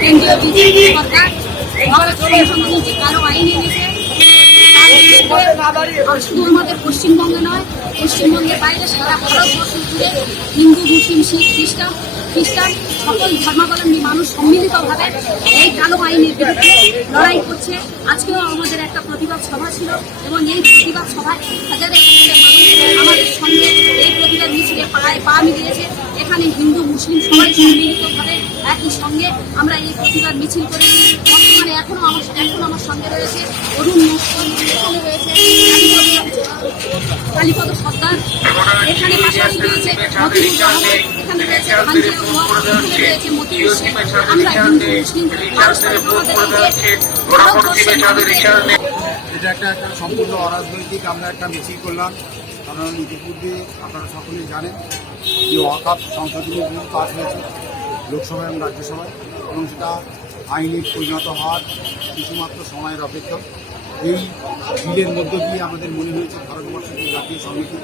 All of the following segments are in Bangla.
কেন্দ্রীয় সরকার যে কালো আইন এনেছে তার শুধু আমাদের পশ্চিমবঙ্গে নয় পশ্চিমবঙ্গের বাইরে সারা ভারতবর্ষ জুড়ে হিন্দু মুসলিম শিখ খ্রিস্টান খ্রিস্টান সকল ধর্মাবলম্বী মানুষ সম্মিলিতভাবে এই কালো আইনের বিরুদ্ধে লড়াই করছে আজকেও আমাদের একটা প্রতিবাদ সভা ছিল এবং এই প্রতিবাদ সভায় হাজারে আমাদের সঙ্গে এই প্রতিবাদ মিছিলে পাড়ায় পা মিলিয়েছে। এখানে হিন্দু মুসলিম সবাই সম্মিলিতভাবে একই সঙ্গে আমরা এই প্রতিবাদ মিছিল করেছি বর্তমানে এখনও আমার এখন আমার সঙ্গে রয়েছে অরুণ নস্কর এখানে রয়েছে কালীপদ সর্দার। এখানে পাশাপাশি রয়েছে মতিউর রহমান এখানে রয়েছে হানজিয়া উমর এখানে রয়েছে মতিউর শেখ। আমরা হিন্দু মুসলিম এটা একটা সম্পূর্ণ অরাজনৈতিক আমরা একটা মিছিল করলাম। কারণ ইতিপূর্বে আপনারা সকলেই জানেন যে ওয়াকাপ সংশোধনী বিল পাস হয়েছে লোকসভা এবং রাজ্যসভায়, এবং সেটা আইনে পরিণত হওয়ার কিছুমাত্র সময়ের অপেক্ষা। এই বিলের মধ্য দিয়ে আমাদের মনে হয়েছে ভারতবর্ষের যে জাতীয় সংগীতি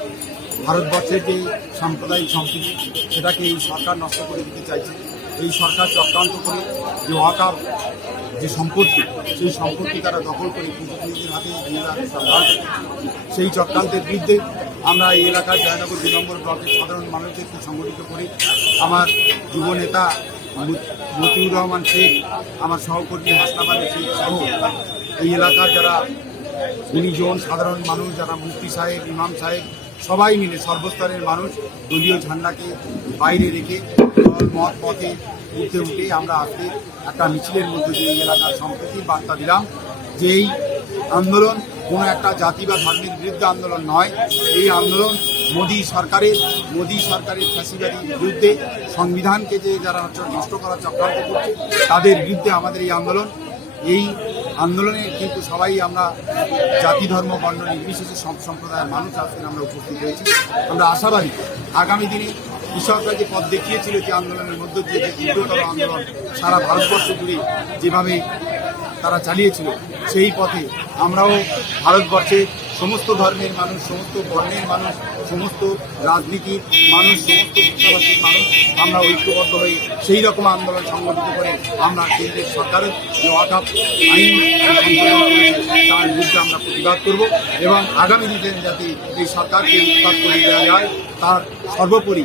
ভারতবর্ষের যে সাম্প্রদায়িক সম্প্রীতি সেটাকে এই সরকার নষ্ট করে দিতে চাইছে। এই সরকার চক্রান্ত করে যে ওয়াকাপ যে সম্পত্তি, সেই সম্পত্তি তারা দখল করে পুঁজিপতিদের হাতে দিয়ে সেই চক্রান্তের বিরুদ্ধে আমরা এই এলাকার জয়নগর দুই নম্বর ব্লকের সাধারণ মানুষদেরকে সংগঠিত করে। আমার যুব নেতা মতিউর রহমান শেখ, আমার সহকর্মী হাসনাবাদের শেখ সহ এই এলাকার যারা গুণীজন, সাধারণ মানুষ, যারা মুফতি সাহেব, ইমাম সাহেব সবাই মিলে, সর্বস্তরের মানুষ দলীয় ঝান্ডাকে বাইরে রেখে মত, পথে উঠে উঠে আমরা আজকে একটা মিছিলের মধ্যে দিয়ে এলাকার সম্প্রীতির বার্তা দিলাম যে এই আন্দোলন কোনো একটা জাতি বা ধর্মের বিরুদ্ধে আন্দোলন নয়। এই আন্দোলন মোদী সরকারের মোদী সরকারের ফ্যাসিবাদী বিরুদ্ধে সংবিধানকে যে যারা নষ্ট করার চক্রান্ত করছে, তাদের বিরুদ্ধে আমাদের এই আন্দোলন। এই আন্দোলনে কিন্তু সবাই আমরা জাতি, ধর্ম, বর্ণ নির্বিশেষে সব সম্প্রদায়ের মানুষ আজকে আমরা উপস্থিত হয়েছি। আমরা আশাবাদী, আগামী দিনে কৃষকরা যে পথ দেখিয়েছিল যে আন্দোলনের মধ্য দিয়ে যে তীব্রতর আন্দোলন সারা ভারতবর্ষ জুড়ে যেভাবে তারা চালিয়েছিল, সেই পথে আমরাও ভারতবর্ষের সমস্ত ধর্মের মানুষ, সমস্ত বর্ণের মানুষ, সমস্ত রাজনীতির মানুষ, সমস্ত ভাষাভাষীর মানুষ, আমরা ঐক্যবদ্ধ হয়ে সেই রকম আন্দোলন সংগঠিত করে আমরা কেন্দ্রের সরকারের যে ওয়াকাপ আইন তার বিরুদ্ধে আমরা প্রতিবাদ করব এবং আগামী দিনে যাতে এই সরকারকে উৎপাদ করে দেওয়া যায়, তার সর্বোপরি